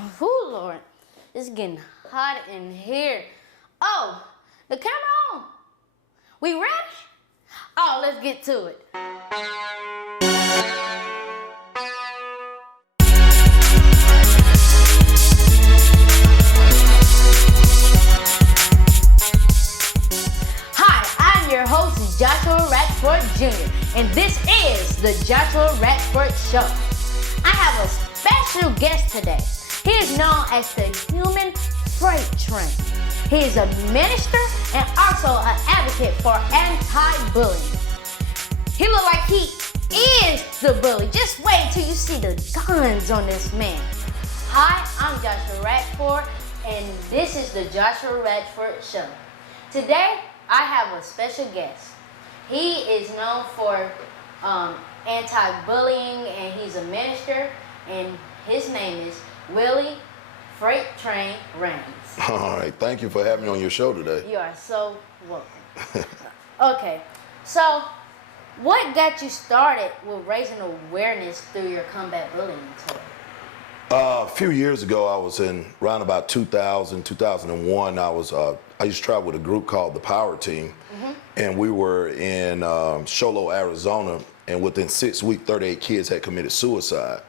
Whew, Lord. It's getting hot in here. Oh, the camera on. We ready? Oh, let's get to it. Hi, I'm your host, Joshua Ratchford Jr., and this is the Joshua Ratchford Show. I have a special guest today. He is known as the human freight train. He is a minister and also an advocate for anti-bullying. He look like he is the bully. Just wait till you see the guns on this man. Hi, I'm Joshua Ratchford, and this is the Joshua Ratchford Show. Today, I have a special guest. He is known for anti-bullying, and he's a minister, and his name is Willie Freight Train Rains. All right, thank you for having me on your show today. You are so welcome. Okay, so what got you started with raising awareness through your combat bullying tour? A few years ago, I was in around about 2000, 2001. I used to travel with a group called the Power Team, and we were in Sholo, Arizona, and within 6 weeks, 38 kids had committed suicide.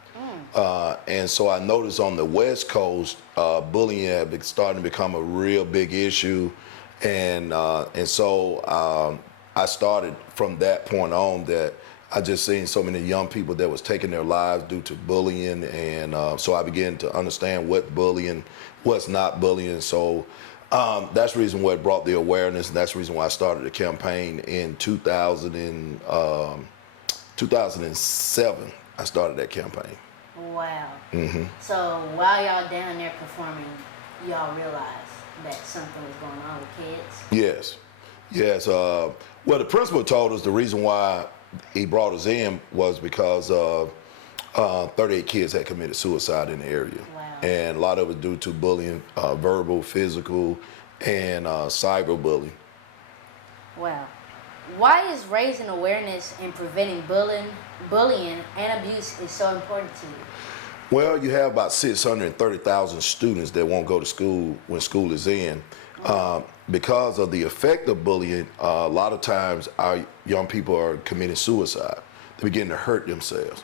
And so I noticed on the West Coast, bullying had been starting to become a real big issue, and so I started from that point on that I just seen so many young people that was taking their lives due to bullying, and so I began to understand what bullying, what's not bullying. So that's the reason why it brought the awareness, and that's the reason why I started the campaign in 2007. I started that campaign. Wow. So while y'all down there performing, y'all realized that something was going on with kids? Yes. Well, the principal told us the reason why he brought us in was because 38 kids had committed suicide in the area. Wow. And a lot of it due to bullying, verbal, physical, and cyberbullying. Wow. Why is raising awareness and preventing bullying and abuse is so important to you? Well, you have about 630,000 students that won't go to school when school is in. Because of the effect of bullying, a lot of times our young people are committing suicide. They begin to hurt themselves.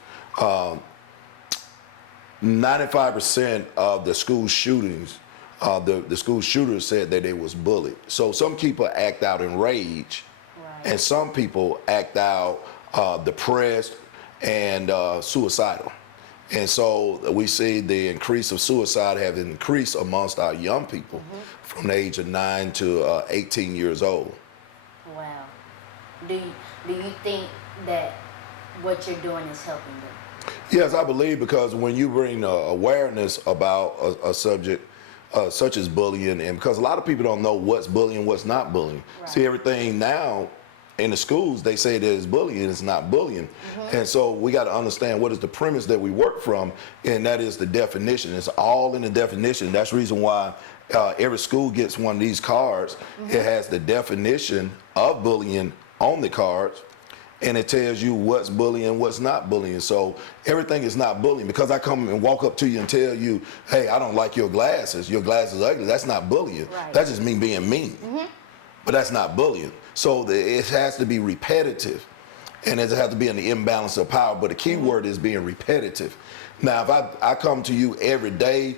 95% of the school shootings, the school shooters said that they was bullied. So some people act out in rage, and some people act out depressed and suicidal. And so we see the increase of suicide have increased amongst our young people from the age of 9 to 18 years old. Wow. Do you think that what you're doing is helping them? Yes, I believe, because when you bring awareness about a subject such as bullying, and because a lot of people don't know what's bullying, what's not bullying. Right. See, everything now in the schools, they say that it's bullying, it's not bullying. And so we got to understand what is the premise that we work from, and that is the definition. It's all in the definition. That's the reason why every school gets one of these cards. It has the definition of bullying on the cards, and it tells you what's bullying, what's not bullying. So everything is not bullying. Because I come and walk up to you and tell you, hey, I don't like your glasses are ugly, that's not bullying. Right. That's just me being mean. But that's not bullying. So it has to be repetitive, and it has to be in the imbalance of power. But the key word is being repetitive. Now, if I come to you every day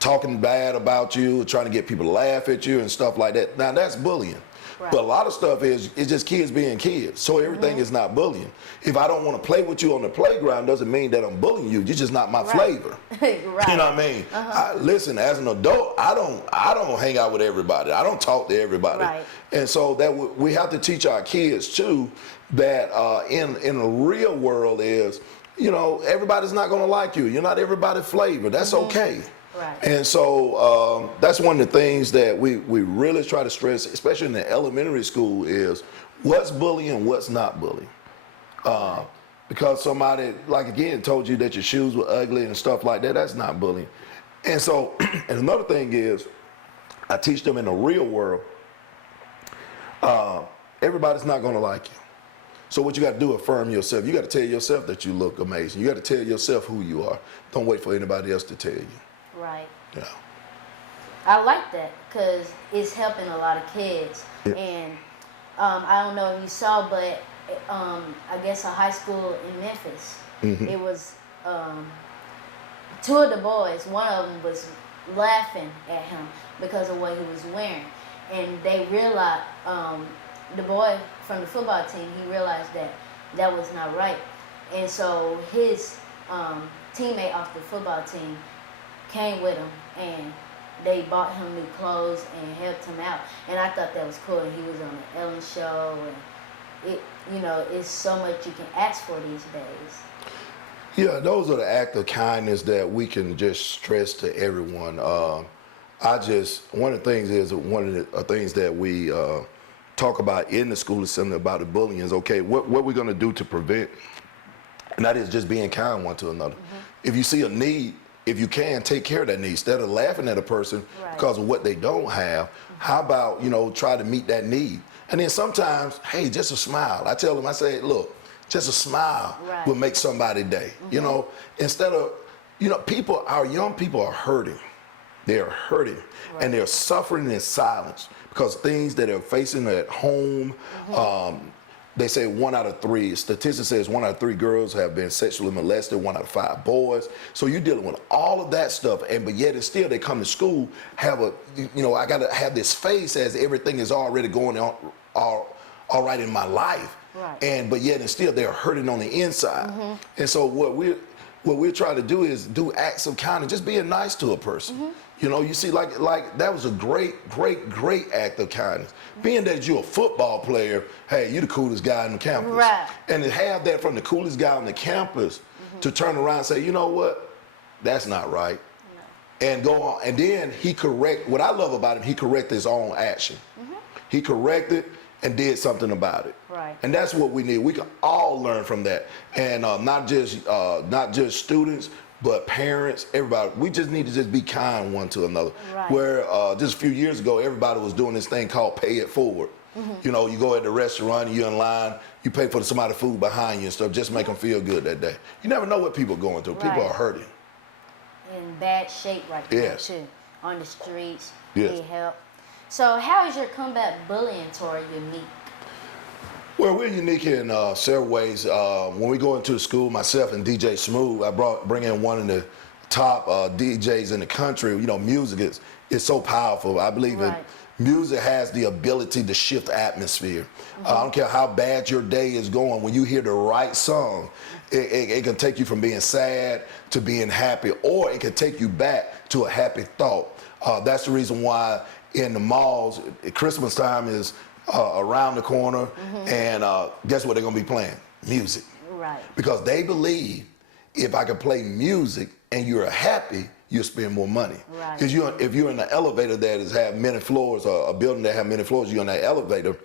talking bad about you, trying to get people to laugh at you and stuff like that, now that's bullying. Right. But a lot of stuff it's just kids being kids. So everything is not bullying. If I don't want to play with you on the playground, doesn't mean that I'm bullying you. You're just not my flavor. Right. You know what I mean? Listen, as an adult, I don't hang out with everybody. I don't talk to everybody. Right. And so that we have to teach our kids too that in the real world is, everybody's not going to like you. You're not everybody's flavor. That's okay. Right. And so that's one of the things that we really try to stress, especially in the elementary school, is what's bullying, what's not bullying. Because somebody, like again, told you that your shoes were ugly and stuff like that, that's not bullying. And so, and another thing is, I teach them in the real world, everybody's not going to like you. So what you got to do, affirm yourself. You got to tell yourself that you look amazing. You got to tell yourself who you are. Don't wait for anybody else to tell you. Right. Yeah. I like that because it's helping a lot of kids. Yeah. And I don't know if you saw, but I guess a high school in Memphis, it was two of the boys, one of them was laughing at him because of what he was wearing. And they realized, the boy from the football team, he realized that that was not right. And so his teammate off the football team came with him, and they bought him new clothes and helped him out. And I thought that was cool. He was on the Ellen show, and it, you know, it's so much you can ask for these days. Yeah, those are the acts of kindness that we can just stress to everyone. One of the things is, one of the things that we talk about in the school assembly about the bullying is, okay, what we're going to do to prevent, and that is just being kind one to another. If you see a need, if you can, take care of that need. Instead of laughing at a person because of what they don't have, how about, you know, try to meet that need? And then sometimes, hey, just a smile. I tell them, I say, look, just a smile will make somebody's day. You know, instead of, you know, people, our young people are hurting. They're hurting and they're suffering in silence because things that they're facing at home, they say 1 out of 3, statistics says 1 out of 3 girls have been sexually molested, 1 out of 5 boys. So you're dealing with all of that stuff, but yet and still they come to school, have a, you know, I gotta have this face as everything is already going on all right in my life. But yet and still they're hurting on the inside. And so what we're trying to do is do acts of kindness, just being nice to a person. You know, you see, like that was a great act of kindness. Being that you're a football player, hey, you're the coolest guy on the campus. And to have that from the coolest guy on the campus to turn around and say, you know what, that's not right. And go on. And then what I love about him, he corrected his own action. He corrected and did something about it. And that's what we need. We can all learn from that. And not just students, but parents, everybody. We just need to just be kind one to another. Where just a few years ago, everybody was doing this thing called pay it forward. You know, you go at the restaurant, you're in line, you pay for somebody's food behind you and stuff, just make them feel good that day. You never know what people are going through. People are hurting. In bad shape now, too. On the streets, need help. So how is your combat bullying tour unique? Well, we're unique in several ways. When we go into the school, myself and DJ Smooth, I bring in one of the top DJs in the country. You know, music is so powerful. I believe that music has the ability to shift atmosphere. I don't care how bad your day is going. When you hear the right song, it can take you from being sad to being happy, or it can take you back to a happy thought. That's the reason why in the malls, Christmas time is around the corner, and guess what they're gonna be playing? Music. Because they believe if I can play music and you're happy, you'll spend more money. Because if you're in an elevator that have many floors, or a building that have many floors, you're in that elevator,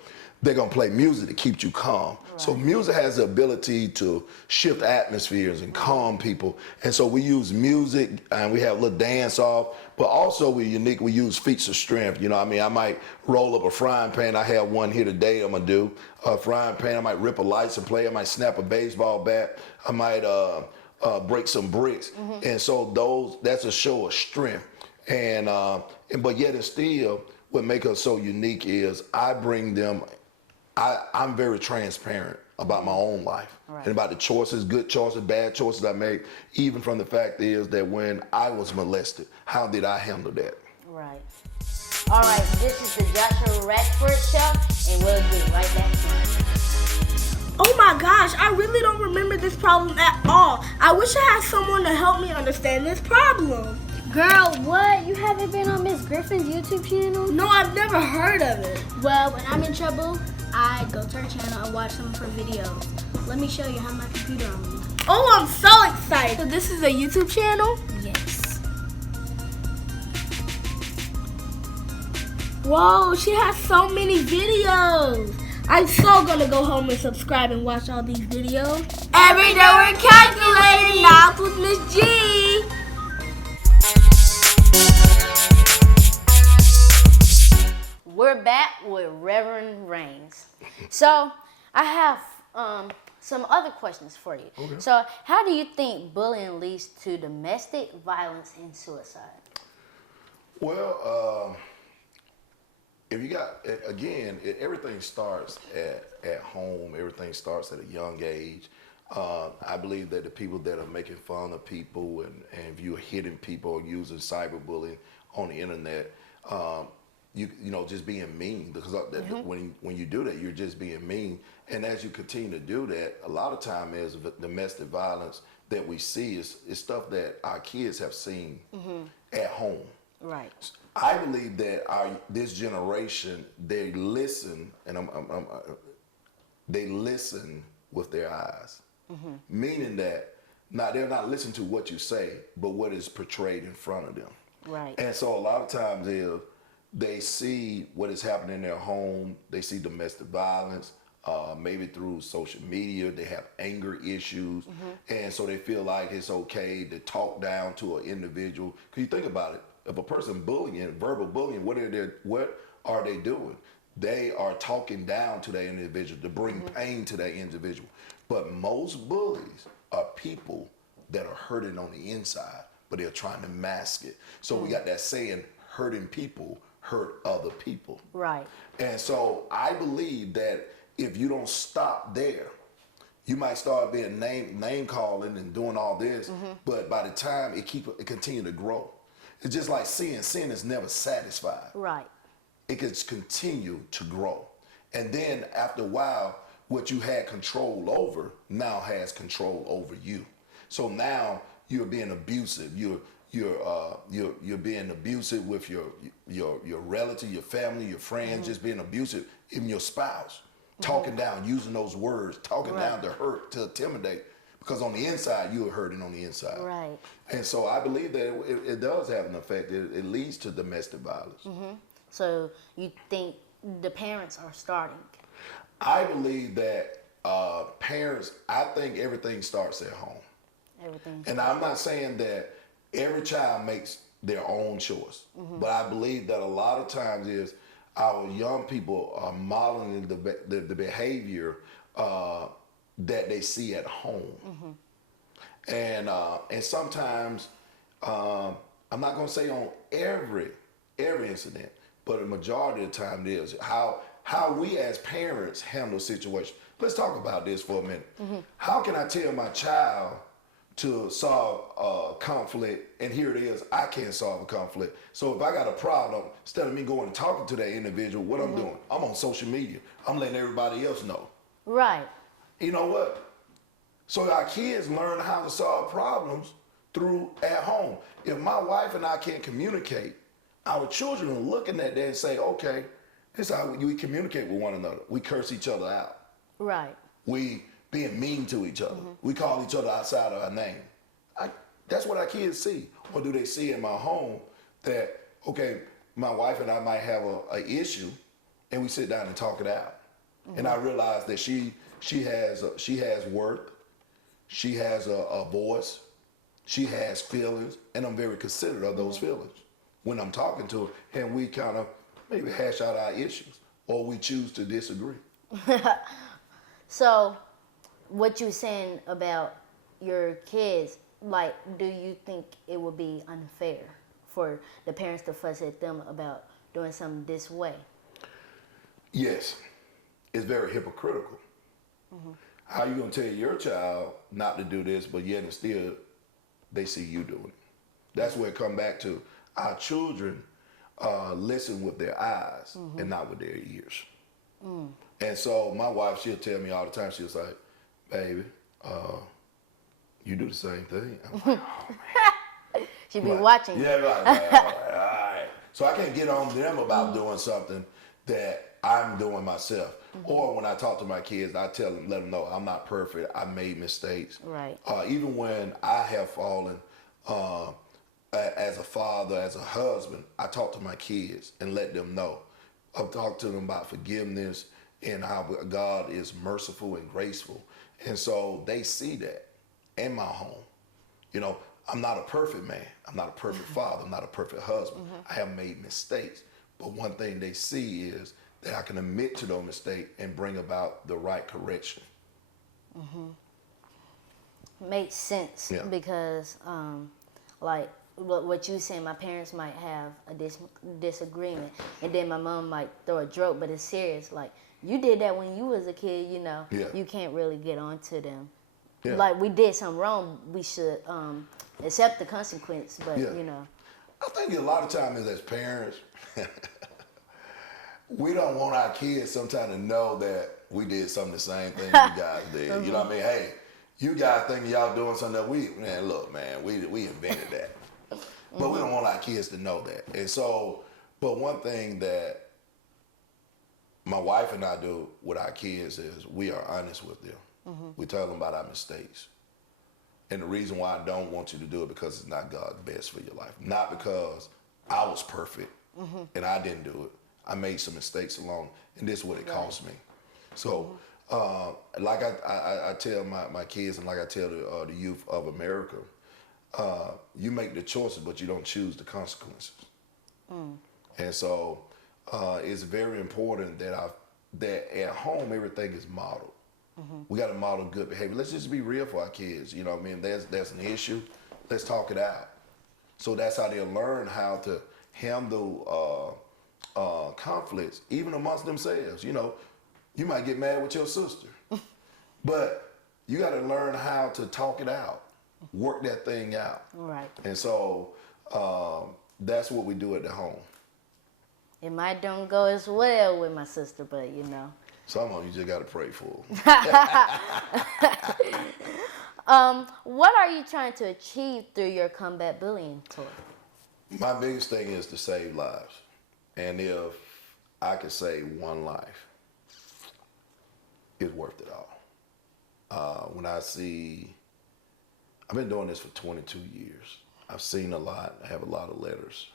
they're gonna play music to keep you calm. So music has the ability to shift atmospheres and calm people. And so we use music, and we have a little dance off, but also we're unique, we use feats of strength. You know what I mean? I might roll up a frying pan. I have one here today I'm gonna do. A frying pan, I might rip a license plate, I might snap a baseball bat, I might break some bricks. And so that's a show of strength. But yet and still, what makes us so unique is I bring them, I'm very transparent about my own life and about the choices, good choices, bad choices I make, even from the fact is that when I was molested, how did I handle that? All right, this is the Joshua Ratchford Show, and we'll be right back. Oh my gosh, I really don't remember this problem at all. I wish I had someone to help me understand this problem. Girl, what? You haven't been on Miss Griffin's YouTube channel? No, I've never heard of it. Well, when I'm in trouble, I go to her channel and watch some of her videos. Let me show you how my computer on me. Oh, I'm so excited. So this is a YouTube channel? Yes. Whoa, she has so many videos. I'm so gonna go home and subscribe and watch all these videos. Every day we're calculating math with Miss G. We're back with Reverend Rains. So I have some other questions for you. Okay. So, how do you think bullying leads to domestic violence and suicide? Well, if you got, again, everything starts at home. Everything starts at a young age. I believe that the people that are making fun of people and if you're hitting people or using cyberbullying on the internet, you know, just being mean, because when you do that, you're just being mean. And as you continue to do that, a lot of time is domestic violence that we see is stuff that our kids have seen at home. Right. I believe that this generation, they listen, and they listen with their eyes, meaning that they're not listening to what you say, but what is portrayed in front of them. Right. And so a lot of times they see what is happening in their home, they see domestic violence, maybe through social media, they have anger issues, and so they feel like it's okay to talk down to an individual. Because you think about it, if a person bullying, verbal bullying, what are they doing? They are talking down to that individual to bring pain to that individual. But most bullies are people that are hurting on the inside, but they're trying to mask it. So we got that saying, hurting people hurt other people. Right. And so I believe that if you don't stop there, you might start being name calling and doing all this, but by the time it continue to grow. It's just like sin. Sin is never satisfied. Right. It can continue to grow. And then after a while, what you had control over now has control over you. So now you're being abusive. You're being abusive with your relative, your family, your friends, just being abusive, even your spouse. Talking down, using those words, talking down to hurt, to intimidate. Because on the inside, you are hurting on the inside. Right. And so I believe that it does have an effect. It leads to domestic violence. So you think the parents are starting? I believe that parents, I think everything starts at home. Everything. And I'm not saying that every child makes their own choice, but I believe that a lot of times is our young people are modeling the behavior that they see at home. And sometimes, I'm not gonna say on every incident, but a majority of the time it is how we as parents handle situations. Let's talk about this for a minute. How can I tell my child to solve a conflict, and here it is, I can't solve a conflict. So if I got a problem, instead of me going and talking to that individual, what I'm doing, I'm on social media. I'm letting everybody else know. Right. You know what? So our kids learn how to solve problems at home. If my wife and I can't communicate, our children are looking at that and say, okay, this is how we communicate with one another. We curse each other out. Right. We being mean to each other. We call each other outside of our name. That's what our kids see. Or do they see in my home that, okay, my wife and I might have a issue, and we sit down and talk it out. And I realize that she has worth, she has a voice, she has feelings, and I'm very considerate of those feelings when I'm talking to her, and we kind of maybe hash out our issues, or we choose to disagree. So, what you're saying about your kids, like, do you think it would be unfair for the parents to fuss at them about doing something this way? Yes, it's very hypocritical. How you gonna tell your child not to do this, but yet and still they see you doing it? That's where it come back to. Our children listen with their eyes and not with their ears. And so my wife, she'll tell me all the time, she'll say, baby, you do the same thing. I'm like, oh man. She be watching. Yeah, right. All right. So I can't get on them about doing something that I'm doing myself. Or when I talk to my kids, I tell them, let them know I'm not perfect. I made mistakes. Right. Even when I have fallen, as a father, as a husband, I talk to my kids and let them know. I talk to them about forgiveness and how God is merciful and graceful. And so they see that in my home. You know, I'm not a perfect man. I'm not a perfect father. I'm not a perfect husband. I have made mistakes. But one thing they see is that I can admit to those mistakes and bring about the right correction. Makes sense Yeah. because, like what you saying, my parents might have a disagreement, and then my mom might throw a joke, but it's serious. Like you did that when you was a kid, you know. Yeah. You can't really get on to them. Yeah. Like we did something wrong, we should accept the consequence. But Yeah. you know. I think a lot of times as parents, we don't want our kids sometimes to know that we did something the same thing you guys did. You know what I mean? Hey, you guys think y'all doing something that we invented that. But we don't want our kids to know that. And so, but one thing that my wife and I do with our kids is we are honest with them. We tell them about our mistakes. And the reason why I don't want you to do it because it's not God's best for your life. Not because I was perfect and I didn't do it. I made some mistakes along, and this is what it cost me. So, like I tell my kids, and like I tell the youth of America, you make the choices, but you don't choose the consequences. And so, it's very important that at home everything is modeled. We got to model good behavior. Let's just be real for our kids. You know what I mean? There's an issue. Let's talk it out. So that's how they'll learn how to handle conflicts, even amongst themselves. You know, you might get mad with your sister, but you got to learn how to talk it out, work that thing out. Right. And so that's what we do at the home. It might don't go as well with my sister, but you know. Some of you just got to pray for them. What are you trying to achieve through your combat bullying tour? My biggest thing is to save lives. And if I could save one life, it's worth it all. When I see, I've been doing this for 22 years. I've seen a lot. I have a lot of letters.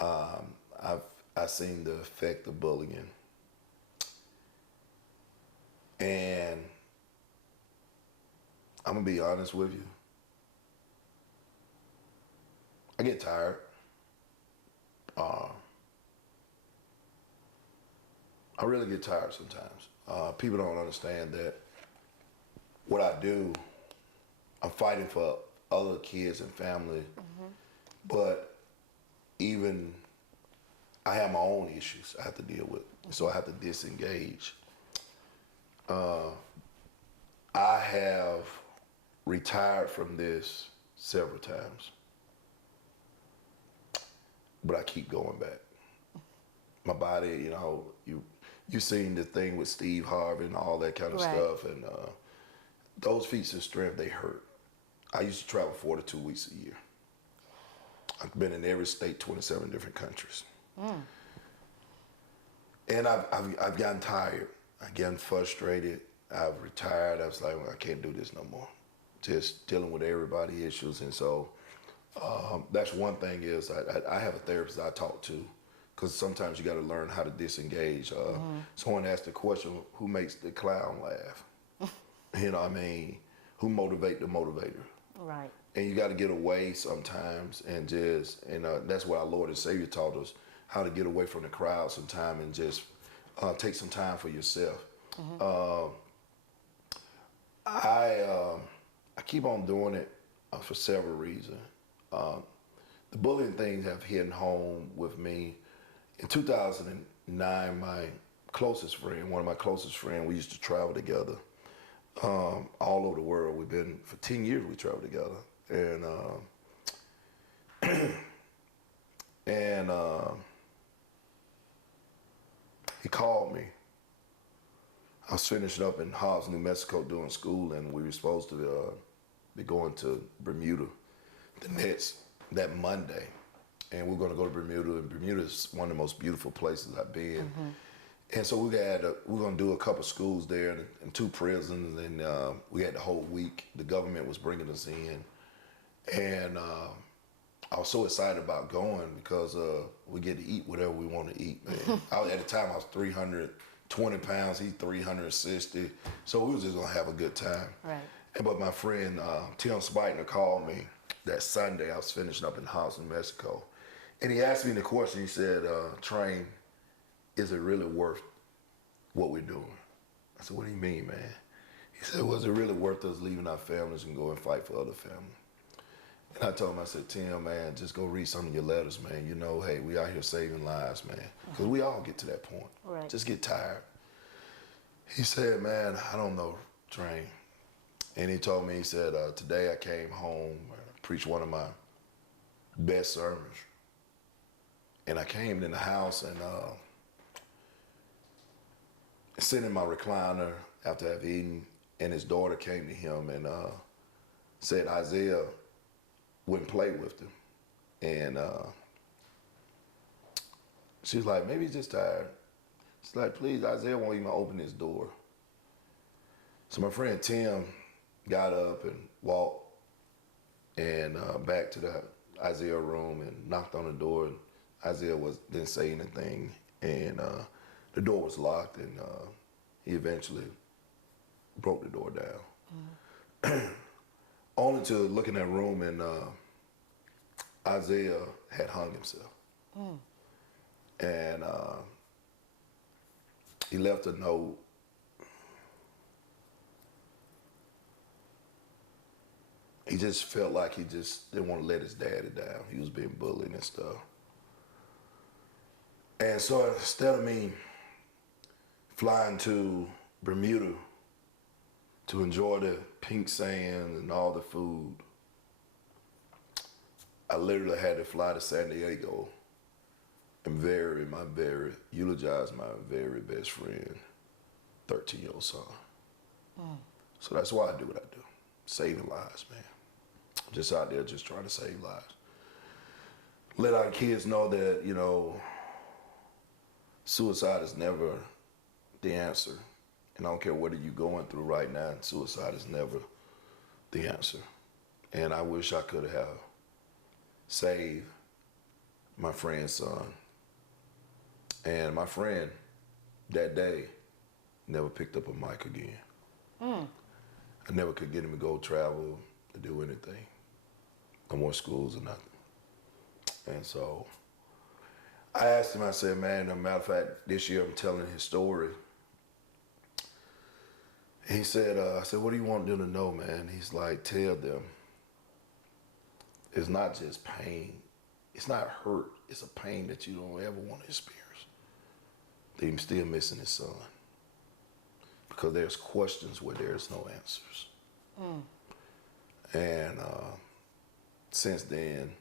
I've seen the effect of bullying. And I'm gonna be honest with you. I get tired. I really get tired sometimes. People don't understand that what I do, I'm fighting for other kids and family, but even I have my own issues I have to deal with, so I have to disengage. I have retired from this several times, but I keep going back. My body, you know, you seen the thing with Steve Harvey and all that kind of stuff, and those feats of strength, they hurt. I used to travel 42 weeks a year. I've been in every state, 27 different countries. And I've gotten tired. I've gotten frustrated. I've retired. I was like, well, I can't do this no more. Just dealing with everybody issues. And so that's one thing is I have a therapist I talk to, because sometimes you got to learn how to disengage. Someone asked the question, who makes the clown laugh? You know what I mean? Who motivate the motivator? Right. And you got to get away sometimes and just, and that's what our Lord and Savior taught us, how to get away from the crowd sometime and just take some time for yourself. I keep on doing it for several reasons. The bullying things have hit home with me. In 2009, my closest friend, one of my closest friends, we used to travel together all over the world. We've been, for 10 years we traveled together. And he called me. I was finishing up in Hobbs, New Mexico doing school, and we were supposed to be going to Bermuda that Monday. And we're going to go to Bermuda, and Bermuda is one of the most beautiful places I've been. And so we're going to do a couple schools there and 2 prisons, and we had the whole week. The government was bringing us in. And I was so excited about going because we get to eat whatever we want to eat, man. At the time, I was 320 pounds, he's 360. So we was just going to have a good time. Right. But my friend Tim Spitner called me that Sunday. I was finishing up in Hobbs, New Mexico. And he asked me the question, he said, Train, is it really worth what we're doing? I said, what do you mean, man? He said, was it really worth us leaving our families and go and fight for other families? And I told him, I said, Tim, man, just go read some of your letters, man. You know, hey, we out here saving lives, man. Because we all get to that point. Right. Just get tired. He said, man, I don't know, Train. And he told me, he said, today I came home and preached one of my best sermons. And I came in the house and sitting in my recliner after I've eaten, and his daughter came to him and said Isaiah wouldn't play with him. And she was like, maybe he's just tired. She's like, please, Isaiah won't even open his door. So my friend Tim got up and walked and back to the Isaiah room and knocked on the door. And Isaiah didn't say anything, and the door was locked, and he eventually broke the door down. Only to look in that room, and Isaiah had hung himself. And he left a note. He just felt like he just didn't want to let his daddy down. He was being bullied and stuff. And so instead of me flying to Bermuda to enjoy the pink sand and all the food, I literally had to fly to San Diego and eulogize my very best friend, 13-year-old son. So that's why I do what I do, saving lives, man. Just out there just trying to save lives. Let our kids know that, you know, suicide is never the answer. And I don't care what you're going through right now, suicide is never the answer. And I wish I could have saved my friend's son. And my friend, that day, never picked up a mic again. I never could get him to go travel, to do anything. No more schools or nothing. And so I asked him, I said, man, as a matter of fact, this year I'm telling his story. And he said, I said, what do you want them to know, man? He's like, tell them it's not just pain. It's not hurt. It's a pain that you don't ever want to experience. That he's still missing his son. Because there's questions where there's no answers. And since then,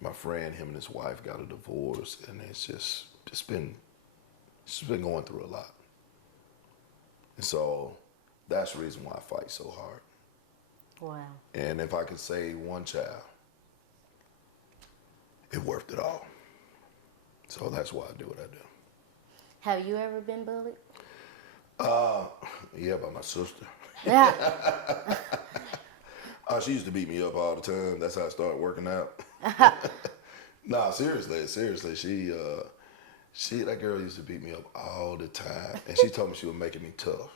my friend, him and his wife got a divorce, and it's been going through a lot. And so that's the reason why I fight so hard. Wow. And if I could save one child, it worth it all. So that's why I do what I do. Have you ever been bullied? Yeah, by my sister. Yeah. She used to beat me up all the time. That's how I started working out. Nah, seriously. That girl used to beat me up all the time. And she told me she was making me tough.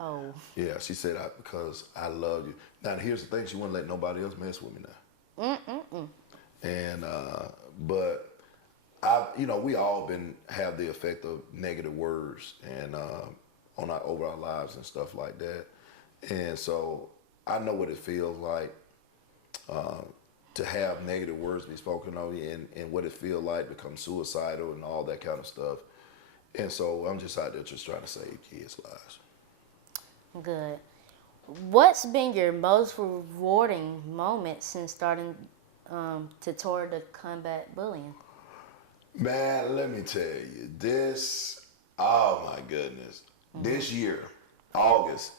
Oh. Yeah, she said, because I love you. Now, here's the thing. She wouldn't let nobody else mess with me now. And, but, we all have the effect of negative words and over our lives and stuff like that. And so I know what it feels like to have negative words be spoken of you and what it feels like to become suicidal and all that kind of stuff. And so I'm just out there just trying to save kids' lives. Good. What's been your most rewarding moment since starting to tour to combat bullying? Man, let me tell you, oh my goodness. This year, August,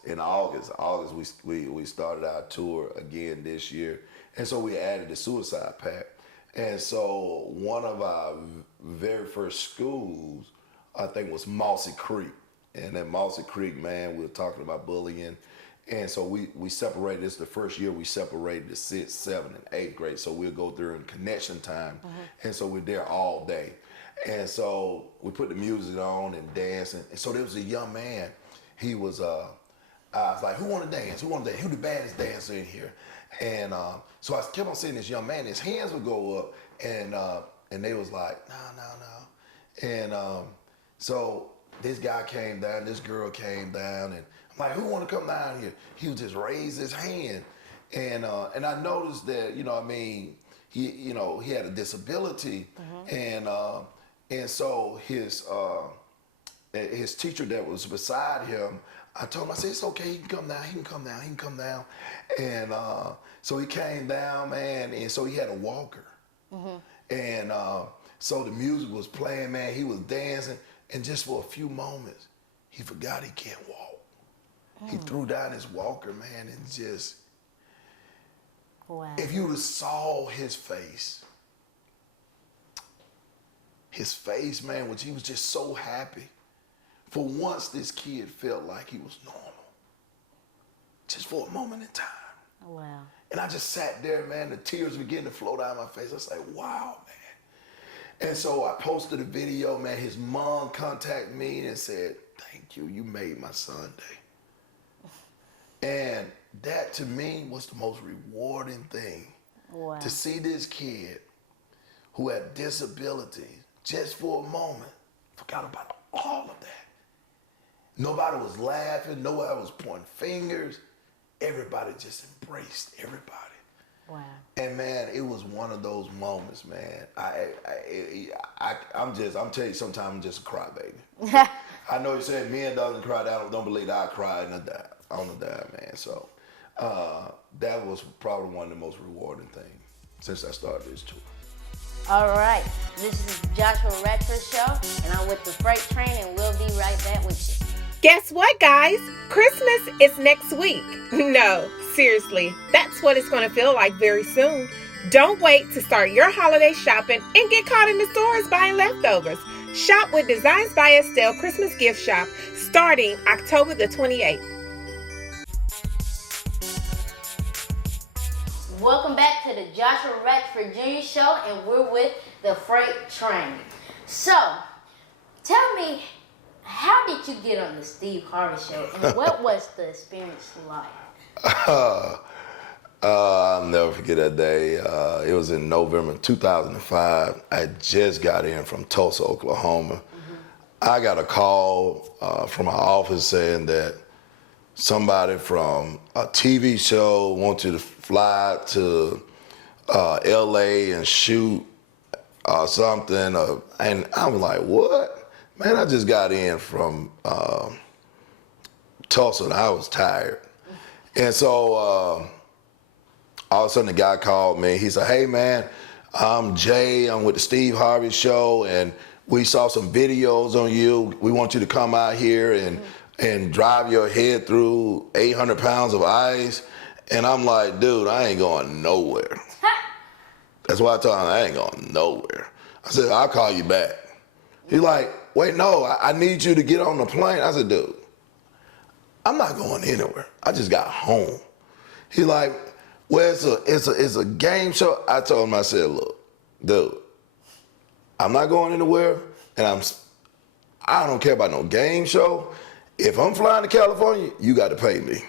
we started our tour again this year. And so we added the suicide pact. And so one of our very first schools, I think, was Mossy Creek. And at Mossy Creek, man, we were talking about bullying. And so we separated, this the first year we separated the 6th, 7th, and 8th grade. So we'll go through in connection time. And so we're there all day. And so we put the music on and dancing. And so there was a young man. He was, I was like, who want to dance? Who the baddest dancer in here? And so I kept on seeing this young man. His hands would go up, and they was like, no. And so this guy came down, this girl came down, and I'm like, who want to come down here? He would just raise his hand. And I noticed that, you know what I mean, he had a disability. And so his teacher that was beside him, I told him, I said, it's okay, he can come down, he can come down, he can come down. And so he came down, man, and so he had a walker. And so the music was playing, man, he was dancing, and just for a few moments, he forgot he can't walk. He threw down his walker, man, and just, Wow. if you would have saw his face, man, which he was just so happy. For once, this kid felt like he was normal. Just for a moment in time. Wow. And I just sat there, man, the tears began to flow down my face. I was like, wow, man. And so I posted a video, man. His mom contacted me and said, thank you, you made my Sunday. And that to me was the most rewarding thing. Wow. To see this kid who had disabilities, just for a moment, forgot about all of that. Nobody was laughing, nobody was pointing fingers. Everybody just embraced everybody. Wow. And man, it was one of those moments, man. I'm telling you, sometimes I'm just a crybaby. I know you said men doesn't cry. Don't believe that I cried on the dime, man. So that was probably one of the most rewarding things since I started this tour. All right, this is the Joshua Ratchford Show, and I'm with the Freight Train, and we'll be right back with you. Guess what, guys? Christmas is next week. No, seriously, that's what it's going to feel like very soon. Don't wait to start your holiday shopping and get caught in the stores buying leftovers. Shop with Designs by Estelle Christmas Gift Shop starting October the 28th. Welcome back to the Joshua Ratchford Jr. Show, and we're with the Freight Train. So, tell me, how did you get on the Steve Harvey Show, and what was the experience like? I'll never forget that day. It was in November 2005. I just got in from Tulsa, Oklahoma. I got a call from my office saying that somebody from a TV show wants you to fly to LA and shoot something. And I was like, what? Man, I just got in from Tulsa and I was tired. And so all of a sudden the guy called me. He said, hey man, I'm Jay, I'm with the Steve Harvey Show, and we saw some videos on you. We want you to come out here and drive your head through 800 pounds of ice. And I'm like, dude, I ain't going nowhere. That's why I told him I ain't going nowhere. I said, I'll call you back. He's like, wait, no, I need you to get on the plane. I said, dude, I'm not going anywhere. I just got home. He's like, well, it's a game show. I told him, I said, look, dude, I'm not going anywhere, and I don't care about no game show. If I'm flying to California, you got to pay me.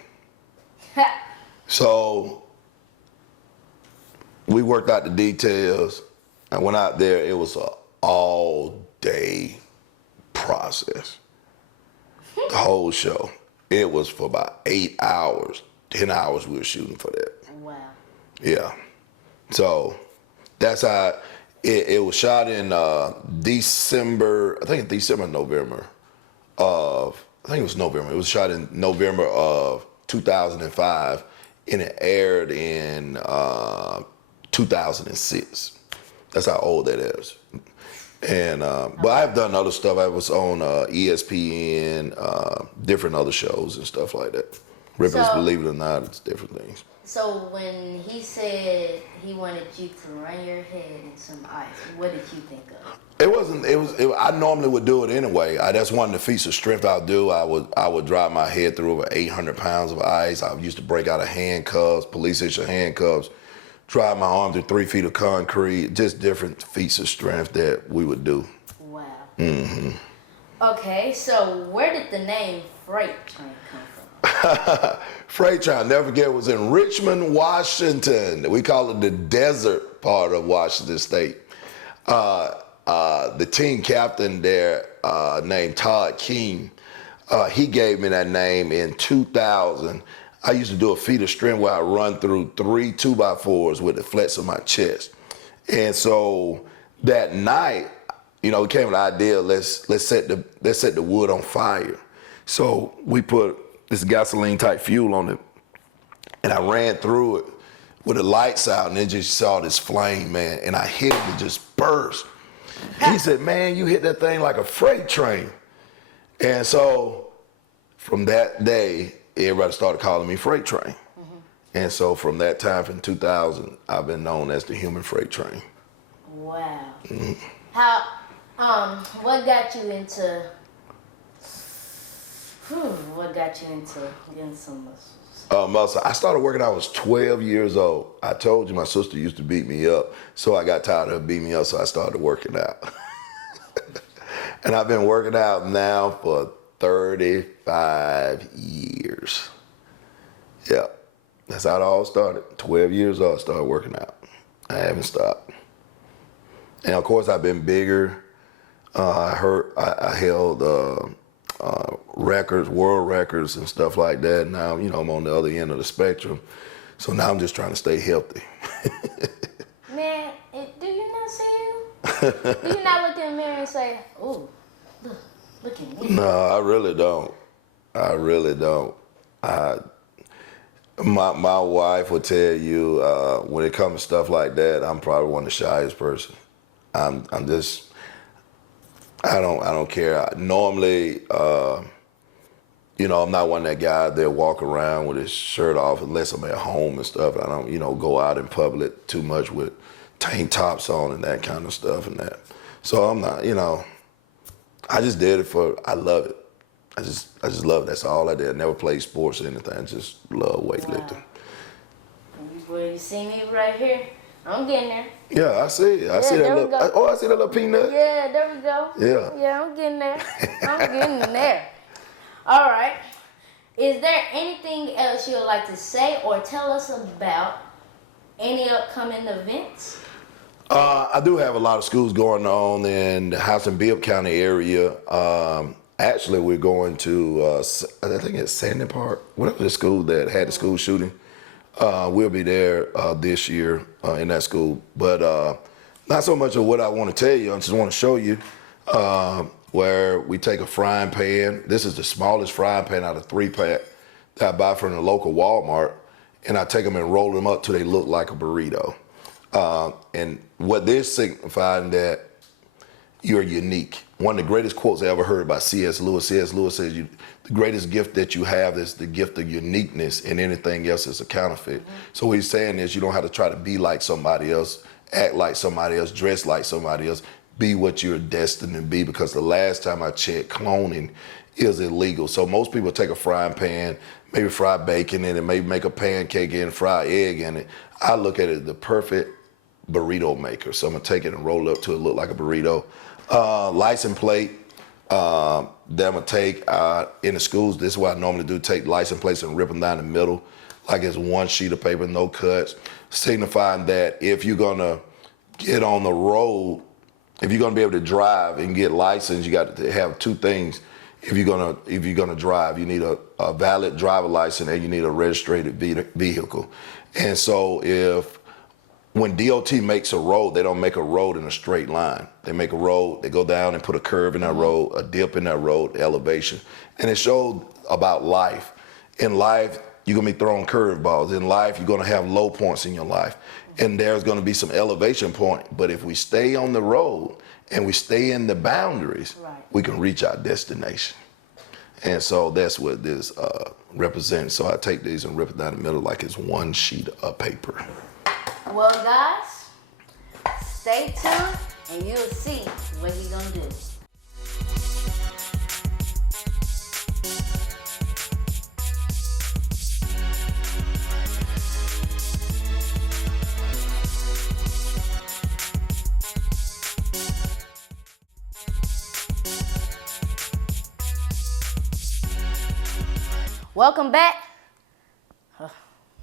So we worked out the details. I went out there. It was an all-day process. The whole show. It was for about 8 hours. 10 hours we were shooting for that. Wow. Yeah. So that's how it was shot in December, I think December, November of, I think it was November. It was shot in November of 2005, and it aired in 2006. That's how old that is. And but I've done other stuff. I was on ESPN, different other shows and stuff like that. Rippers, believe it or not, it's different things. So when he said he wanted you to run your head in some ice, what did you think of? I normally would do it anyway. That's one of the feats of strength I'll do. I would drive my head through over 800 pounds of ice. I used to break out of handcuffs, police issue handcuffs, drive my arm through 3 feet of concrete, just different feats of strength that we would do. Wow. Mm-hmm. Okay, so where did the name Freight Train come from? Freight Train, I'll never forget, was in Richmond, Washington. We call it the desert part of Washington State. The team captain there, named Todd King, He gave me that name in 2000. I used to do a feat of strength where I run through 3 2x4s with the flex of my chest. And so that night, you know, it came with the idea, let's set the wood on fire. So we put this gasoline type fuel on it, and I ran through it with the lights out, and then just saw this flame, man, and I hit it and it just burst. He said, man, you hit that thing like a freight train. And so from that day, everybody started calling me Freight Train. And so from that time, from 2000, I've been known as the human freight train. Wow. How, what got you into getting some muscles? Muscle. I started working out when I was 12 years old. I told you my sister used to beat me up, so I got tired of her beating me up, so I started working out. And I've been working out now for 35 years. Yeah, that's how it all started. 12 years old, I started working out. I haven't stopped. And of course, I've been bigger. I held records, world records and stuff like that. Now, you know, I'm on the other end of the spectrum. So now I'm just trying to stay healthy. Man, do you not see you? Do you not look in the mirror and say, ooh, look at me? No, I really don't. I really don't. My wife will tell you when it comes to stuff like that, I'm probably one of the shyest person. I'm just, I don't care. Normally, you know, I'm not one of that guy that walk around with his shirt off unless I'm at home and stuff. I don't, you know, go out in public too much with tank tops on and that kind of stuff and that. So I'm not, you know, I just did it I love it. I just love it. That's all I did. I never played sports or anything. I just love weightlifting. Wow. Well, you see me right here? I'm getting there. Yeah, I see it. I see that little. I see that little peanut. Yeah, there we go. Yeah. Yeah, I'm getting there. I'm getting there. All right. Is there anything else you would like to say or tell us about any upcoming events? I do have a lot of schools going on in the House and Bibb County area. Actually, we're going to, I think it's Sandy Park, whatever the school that had the school shooting. We'll be there this year in that school. But not so much of what I want to tell you. I just want to show you where we take a frying pan. This is the smallest frying pan out of 3-pack that I buy from the local Walmart. And I take them and roll them up till they look like a burrito. And what this signifying that you're unique. One of the greatest quotes I ever heard by C.S. Lewis. C.S. Lewis says, the greatest gift that you have is the gift of uniqueness, and anything else is a counterfeit. Mm-hmm. So what he's saying is you don't have to try to be like somebody else, act like somebody else, dress like somebody else. Be what you're destined to be, because the last time I checked, cloning is illegal. So most people take a frying pan, maybe fry bacon in it, maybe make a pancake in it, fry egg in it. I look at it as the perfect burrito maker. So I'm gonna take it and roll it up till it look like a burrito. License plate, that I'm gonna take in the schools. This is what I normally do, take license plates and rip them down the middle, like it's one sheet of paper, no cuts, signifying that if you're gonna get on the road, if you're gonna be able to drive and get licensed, you got to have two things. If you're gonna drive, you need a valid driver license and you need a registered vehicle. And so when DOT makes a road, they don't make a road in a straight line. They make a road, they go down and put a curve in that road, a dip in that road, elevation. And it showed about life. In life, you're gonna be throwing curveballs. In life, you're gonna have low points in your life. And there's gonna be some elevation point. But if we stay on the road and we stay in the boundaries, we can reach our destination. And so that's what this represents. So I take these and rip it down the middle like it's one sheet of paper. Well, guys, stay tuned and you'll see what he's gonna do. Welcome back.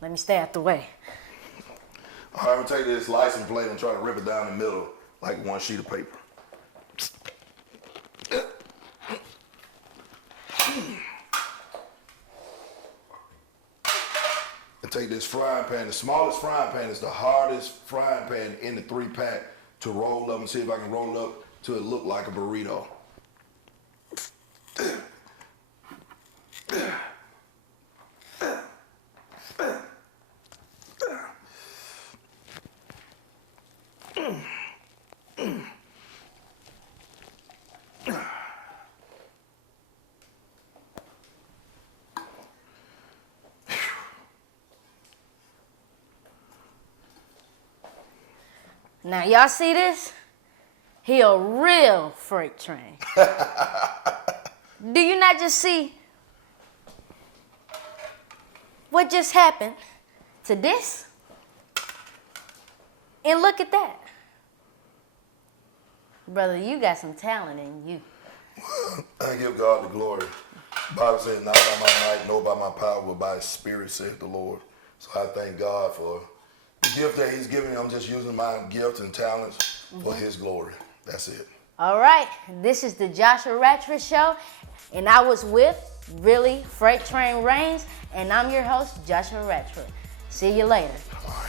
Let me stay out the way. All right, I'm gonna take this license plate and try to rip it down the middle like one sheet of paper. take this frying pan. The smallest frying pan is the hardest frying pan in the 3-pack to roll up and see if I can roll it up till it look like a burrito. Now y'all see this? He a real freight train. Do you not just see what just happened to this? And look at that. Brother, you got some talent in you. I give God the glory. The Bible says, not by my might, nor by my power, but by his spirit, saith the Lord. So I thank God for the gift that he's given me. I'm just using my gifts and talents for his glory. That's it. All right, this is the Joshua Ratchford Show, and I was with Willie Freight Train Reigns, and I'm your host, Joshua Ratchford. See you later. All right.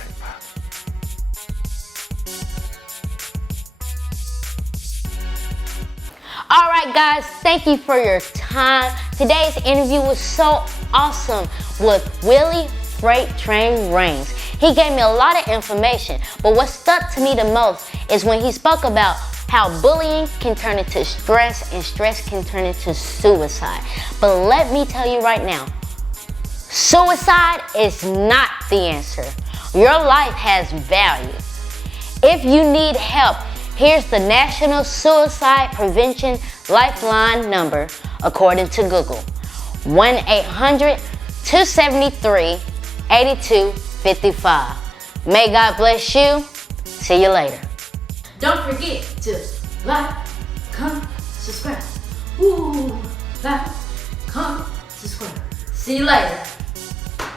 All right, guys, thank you for your time. Today's interview was so awesome with Willie Freight Train Reigns. He gave me a lot of information, but what stuck to me the most is when he spoke about how bullying can turn into stress and stress can turn into suicide. But let me tell you right now, suicide is not the answer. Your life has value. If you need help, here's the National Suicide Prevention Lifeline number, according to Google. 1-800-273-8255. May God bless you. See you later. Don't forget to like, comment, subscribe. Like, comment, subscribe. See you later.